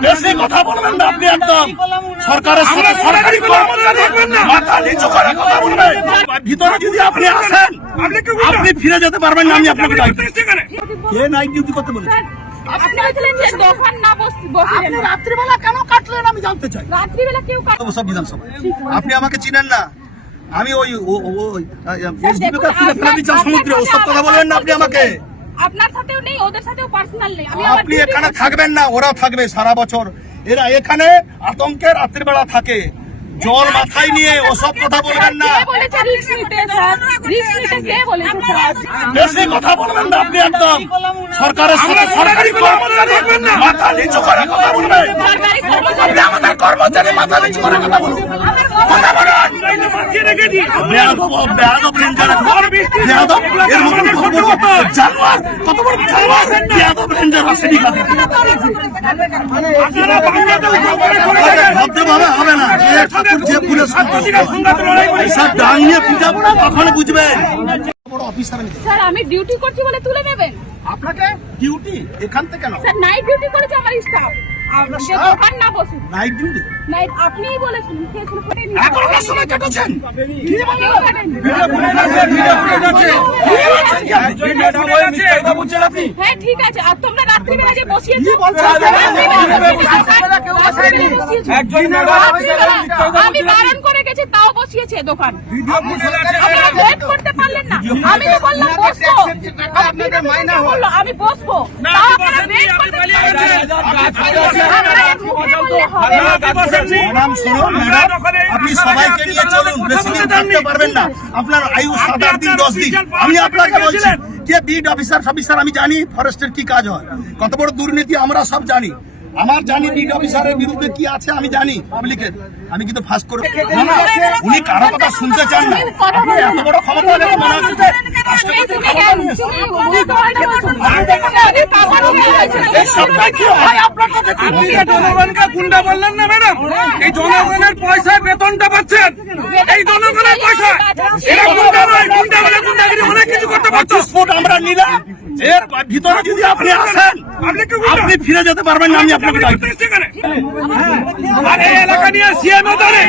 বেশি কথা বলবেন না আপনি একদম। সরকারের সাথে সরকারি মাথা নিচু করে কথা বলবেন। ভিতরে যদি আপনি আসেন আপনি ফিরে যেতে পারবেন না আমি আপনাকে কে নাইট ডিউটি করতে বলেছে? আপনি বলছিলেন যে দোকান না বস- বসে আপনি রাত্রিবেলা কেন কাটলেন আমি জানতে চাই। রাত্রিবেলা কেউ কাট- সব বিধানসভা। আপনি আমাকে চিনেন না। আমি ওই সমুদ্রে ওসব কথা বলবেন না আপনি আমাকে। আপনার সাথেও নেই ওদের সাথেও পার্সোনাল নেই। আপনি এখানে থাকবেন না ওরা থাকবে সারা বছর। এরা এখানে আতঙ্কে রাত্রিবেলা থাকে। জল মাথায় নিয়ে ওসব কথা বলবেন না। কে বলেছে রিস্ক নিতে স্যার? রিস্ক নিতে কে বলেছে স্যার? বেশি কথা বলবেন না আপনি একদম। সরকারের সাথে সরকারি কর্মচারী মাথা নিচু করে কথা বলবেন। আপনি আমাদের কর্মচারী মাথা নিচু করে কথা বলুন। কথা বলুন। বেয়াদব, বেয়াদব রেঞ্জার। বেয়াদব, এর মতন কত বড় জানোয়ার, কত বড় জানোয়ার, বেয়াদব রেঞ্জার আছে। ভদ্রভাবে হবে না যে ঠাকুর যে ফুলে ডাং নিয়ে পূজা কখন বুঝবেন বড় অফিসার আমি স্যার আমি ডিউটি করছি বলে তুলে নেবেন আপনাকে ডিউটি এখান থেকে না স্যার নাইট ডিউটি করেছে আমার স্টাফ আপনিই বলেছেন সময় কেটেছেন কি? হ্যাঁ ঠিক আছে। আর তোমরা রাত্রিবেলা যে বসিয়েছো। আমি বারণ করে বসিয়েছে দোকান। আপনারা করতে পারলেন না। আমি তো বললাম বসবো। আমি আপনি সবাইকে নিয়ে চলুন বেশি দিন থাকতে পারবেন না। আপনার আয়ু সাত আট দিন দশ দিন। আমি আপনাকে বলছি যে বিড অফিসার অফিসার আমি জানি ফরেস্টের কি কাজ হয়। কত বড় দুর্নীতি আমরা সব জানি। আমার জানি বিড অফিসারের বিরুদ্ধে কি আছে আমি জানি পাবলিকের আমি কিন্তু ফার্স্ট করে উনি কারও কথা শুনতে চান না আপনি এত বড় ক্ষমতা মনে হচ্ছে হয় গুন্ডা বললেন না ম্যাডাম এই জনগণের পয়সায় বেতনটা পাচ্ছেন এই জনগণের পয়সা এরা গুন্ডা নয় গুন্ডাগিরি অনেক কিছু করতে পারতো ফুট আমরা নিলাম এর ভিতরে যদি আপনি আসেন আপনি ফিরে যেতে পারবেন না আমি আপনাকে। এখানে আর এই এলাকা নিয়ে সিএম ও ধরে